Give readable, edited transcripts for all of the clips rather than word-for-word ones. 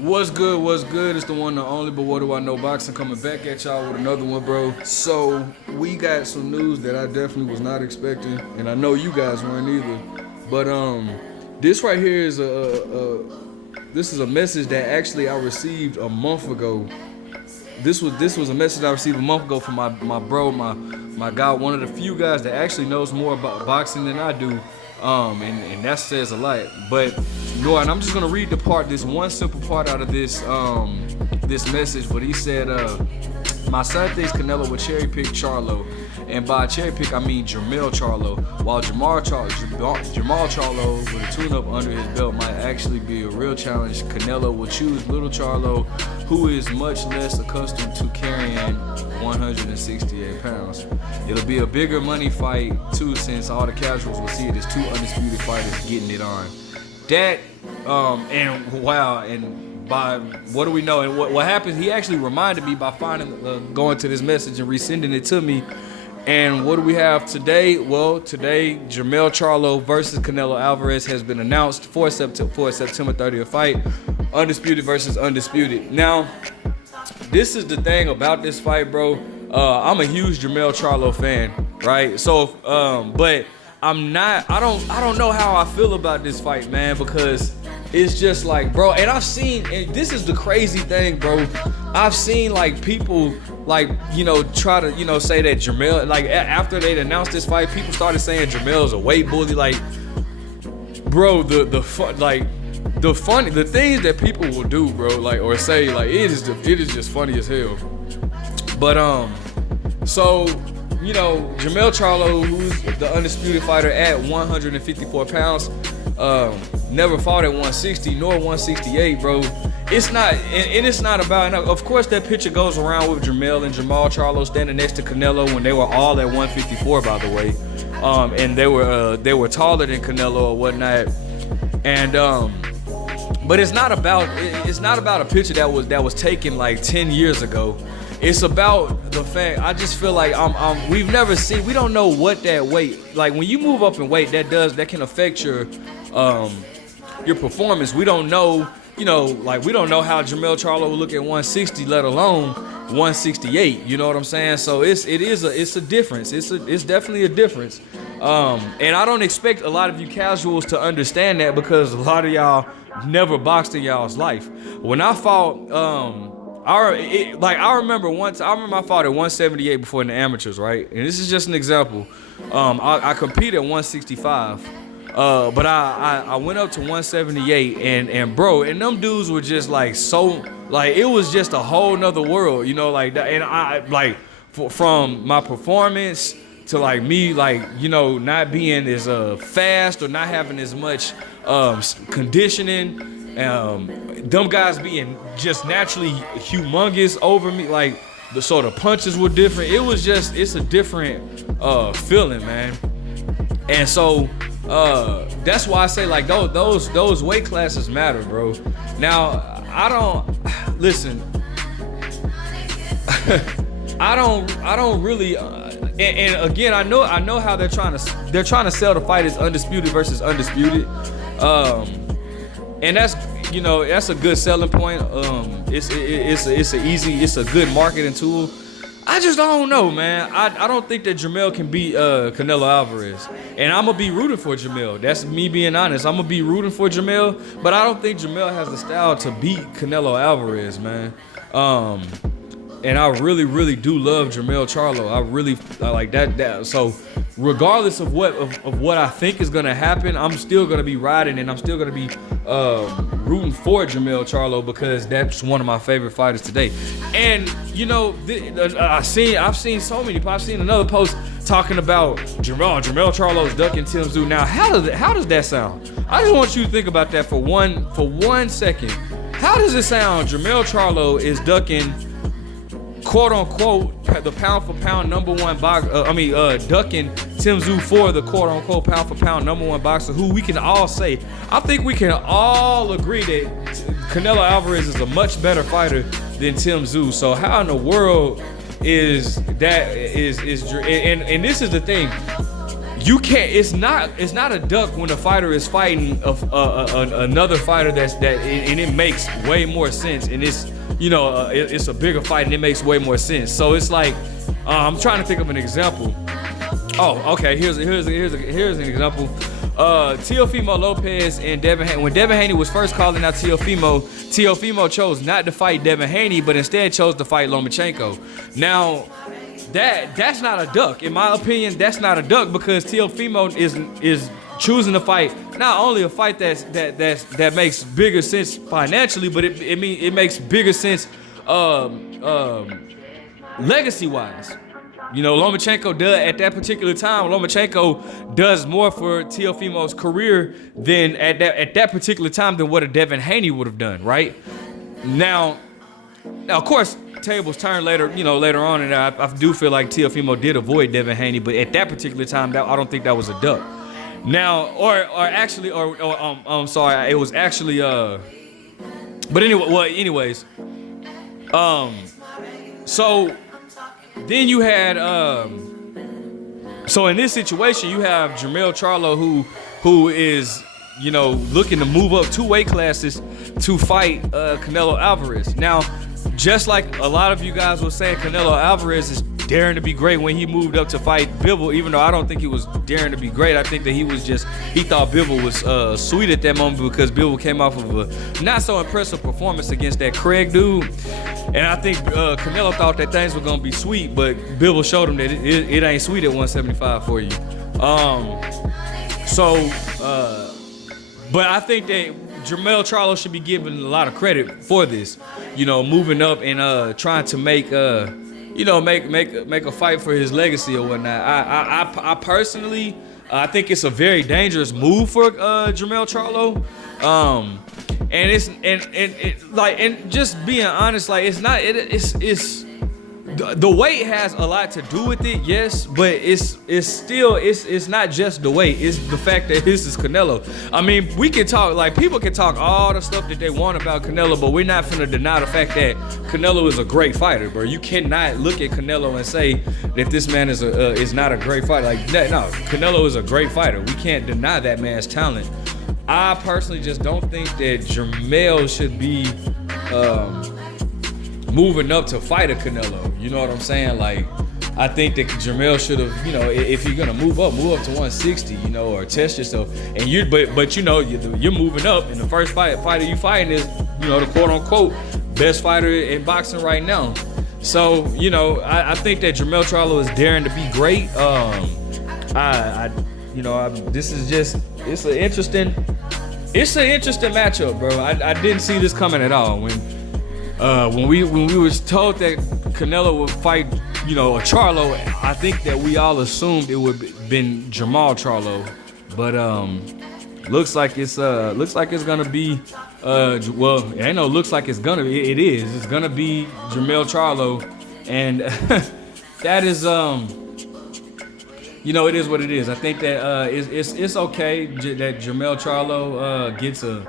What's good? What's good? It's the one and only, but what do I know? Boxing coming back at y'all with another one, bro. So we got some news that I definitely was not expecting, and I know you guys weren't either. But this right here is this is a message that actually I received a month ago. This was a message I received a month ago from my bro, my guy, one of the few guys that actually knows more about boxing than I do. And that says a lot. But and I'm just gonna read this one simple part out of this this message. But he said, my son thinks Canelo would cherry pick Charlo, and by cherry pick I mean JermEll Charlo. While Jamal Charlo with a tune-up under his belt might actually be a real challenge, Canelo will choose little Charlo, who is much less accustomed to carrying 168 pounds. It'll be a bigger money fight too, since all the casuals will see it as two undisputed fighters getting it on. That and wow, and by what do we know? And what happened? He actually reminded me by going to this message and resending it to me. And what do we have today? Well, today JermEll Charlo versus Canelo Alvarez has been announced for a September 30th fight, undisputed versus undisputed. Now, this is the thing about this fight, bro. I'm a huge JermEll Charlo fan, right? So, but I'm not. I don't know how I feel about this fight, man, because it's just like, bro. And I've seen, and this is the crazy thing, bro. I've seen like people like, try to, say that JermEll, like after they'd announced this fight, people started saying JermEll's a weight bully. Like, bro, the things that people will do, bro, like, or say, like, it is just funny as hell. But so JermEll Charlo, who's the undisputed fighter at 154 pounds, never fought at 160 nor 168, bro. It's not, and it's not about. Of course, that picture goes around with JermEll and Jamal Charlo standing next to Canelo when they were all at 154, by the way, and they were taller than Canelo or whatnot, and but it's not about a picture that was taken like 10 years ago. It's about the fact, I just feel like we don't know what that weight, like when you move up in weight, that can affect your performance. We don't know, like we don't know how JermEll Charlo will look at 160, let alone 168. You know what I'm saying? So it's a difference. It's definitely a difference. And I don't expect a lot of you casuals to understand that, because a lot of y'all never boxed in y'all's life. When I fought, I remember I fought at 178 before in the amateurs, right? And this is just an example. I competed at 165, but I went up to 178, and bro, and them dudes were just like so, like it was just a whole nother world, like that. And I like from my performance to like me, like not being as fast or not having as much conditioning. Them guys being just naturally humongous over me, like the punches were different. It's a different feeling, man. And so that's why I say like those weight classes matter, bro. Now I don't listen. I don't really. And again, I know how they're trying to sell the fight as undisputed versus undisputed. And that's a good selling point. It's a good marketing tool. I just don't know, man. I don't think that JermEll can beat Canelo Alvarez, and I'm gonna be rooting for JermEll. That's me being honest. I'm gonna be rooting for JermEll, but I don't think JermEll has the style to beat Canelo Alvarez, man. And I really, really do love JermEll Charlo. I like that. So regardless of what I think is gonna happen, I'm still gonna be riding, and I'm still gonna be rooting for JermEll Charlo, because that's one of my favorite fighters today. And I've seen so many. I've seen another post talking about JermEll Charlo's ducking Tim Tszyu. Now, how does that sound? I just want you to think about that for one second. How does it sound? JermEll Charlo is ducking, quote unquote, the pound for pound number one boxer. Ducking Tim Tszyu for the quote unquote pound for pound number one boxer, who we can all say, I think we can all agree that Canelo Alvarez is a much better fighter than Tim Tszyu. So how in the world is that? And this is the thing. you can't. It's not a duck when a fighter is fighting another fighter and it makes way more sense, and it's it's a bigger fight and it makes way more sense. So it's like I'm trying to think of an example. Oh, okay. Here's an example. Teofimo Lopez and Devin Haney. When Devin Haney was first calling out Teofimo chose not to fight Devin Haney, but instead chose to fight Lomachenko. Now, that's not a duck. In my opinion, that's not a duck, because Teofimo is choosing to fight not only a fight that makes bigger sense financially, but it makes bigger sense legacy-wise. Lomachenko does at that particular time. Lomachenko does more for Teofimo's career than at that particular time than what a Devin Haney would have done, right? Now, of course, tables turn later on, and I do feel like Teofimo did avoid Devin Haney, but at that particular time, I don't think that was a duck. Now, I'm sorry, it was actually but anyways, so. Then you had so in this situation you have JermEll Charlo who is looking to move up 2 weight classes to fight Canelo Alvarez. Now, just like a lot of you guys were saying, Canelo Alvarez is daring to be great when he moved up to fight Bivol, even though I don't think he was daring to be great. I think that he thought Bivol was sweet at that moment, because Bivol came off of a not so impressive performance against that Craig dude. And I think Canelo thought that things were gonna be sweet, but Bivol showed him that it ain't sweet at 175 for you. But I think that JermEll Charlo should be given a lot of credit for this, moving up and trying to make make a fight for his legacy or whatnot. I personally, I think it's a very dangerous move for JermEll Charlo. And just being honest, like it's the weight has a lot to do with it, yes, but it's not just the weight, it's the fact that this is Canelo. I mean, we can talk, like, people can talk all the stuff that they want about Canelo, but we're not finna deny the fact that Canelo is a great fighter, bro. You cannot look at Canelo and say that this man is not a great fighter. Like, no, Canelo is a great fighter. We can't deny that man's talent. I personally just don't think that JermEll should be moving up to fight a Canelo. You know what I'm saying? Like, I think that JermEll should have, if you're gonna move up to 160, or test yourself. And you're moving up, and the first fighter you fighting is, the quote unquote best fighter in boxing right now. So, I think that JermEll Charlo is daring to be great. This is just, it's an interesting matchup, bro. I didn't see this coming at all. When we was told that Canelo would fight, a Charlo, I think that we all assumed it would been Jermall Charlo, but looks like it's gonna be it ain't no looks like it's gonna be, it is. It's gonna be JermEll Charlo, and that is it is what it is. I think that it's okay that JermEll Charlo gets a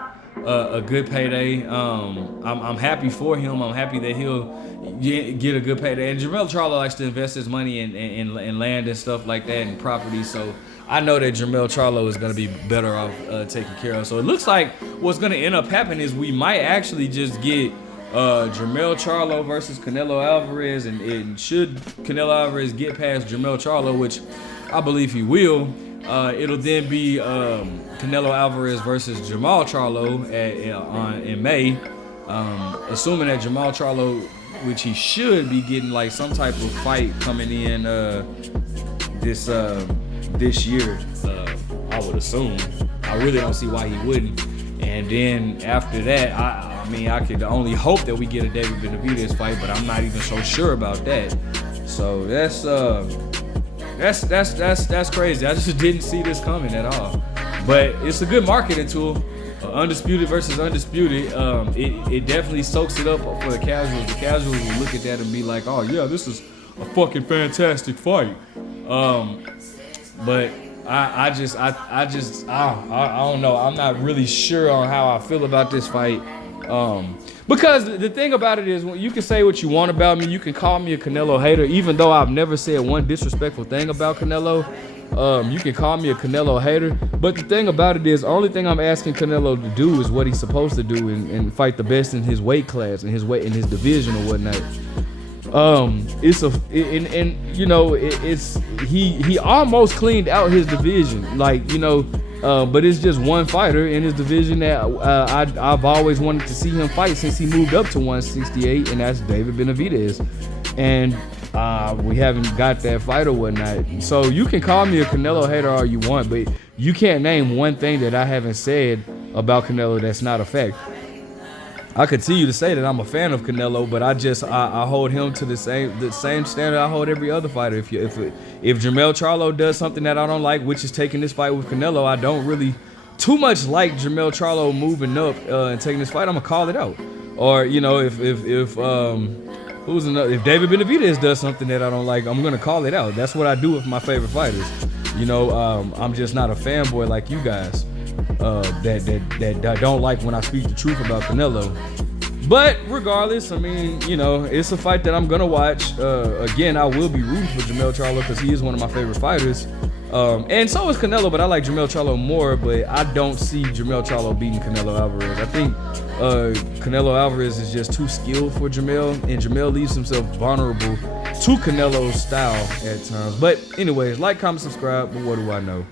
good payday. I'm happy for him. I'm happy that he'll get a good payday. And JermEll Charlo likes to invest his money in land and stuff like that, and property. So I know that JermEll Charlo is going to be better off taken care of. So it looks like what's going to end up happening is we might actually just get JermEll Charlo versus Canelo Alvarez, and should Canelo Alvarez get past JermEll Charlo, which I believe he will, it'll then be Canelo Alvarez versus Jermall Charlo in May, assuming that Jermall Charlo, which he should be getting like some type of fight coming in this year, I would assume. I really don't see why he wouldn't. And then after that, I could only hope that we get a David Benavidez fight, but I'm not even so sure about that. So that's crazy. I just didn't see this coming at all. But it's a good marketing tool. Undisputed versus undisputed. It definitely soaks it up for the casuals. The casuals will look at that and be like, "Oh yeah, this is a fucking fantastic fight." But I don't know. I'm not really sure on how I feel about this fight. Because the thing about it is, you can say what you want about me. You can call me a Canelo hater, even though I've never said one disrespectful thing about Canelo. You can call me a Canelo hater, but the thing about it is, the only thing I'm asking Canelo to do is what he's supposed to do and fight the best in his weight class, in his division or whatnot. He almost cleaned out his division, but it's just one fighter in his division that I've always wanted to see him fight since he moved up to 168, and that's David Benavidez. And we haven't got that fight or whatnot. So you can call me a Canelo hater all you want, but you can't name one thing that I haven't said about Canelo that's not a fact. I continue to say that I'm a fan of Canelo, but I hold him to the same standard I hold every other fighter. If JermEll Charlo does something that I don't like, which is taking this fight with Canelo, I don't really too much like JermEll Charlo moving up and taking this fight. I'm gonna call it out. Or if David Benavidez does something that I don't like, I'm gonna call it out. That's what I do with my favorite fighters. I'm just not a fanboy like you guys that don't like when I speak the truth about Canelo. But regardless, I mean, it's a fight that I'm gonna watch. Again, I will be rooting for JermEll Charlo because he is one of my favorite fighters. And so is Canelo, but I like JermEll Charlo more. But I don't see JermEll Charlo beating Canelo Alvarez. I think Canelo Alvarez is just too skilled for JermEll, and JermEll leaves himself vulnerable to Canelo's style at times. But anyways, like, comment, subscribe. But what do I know?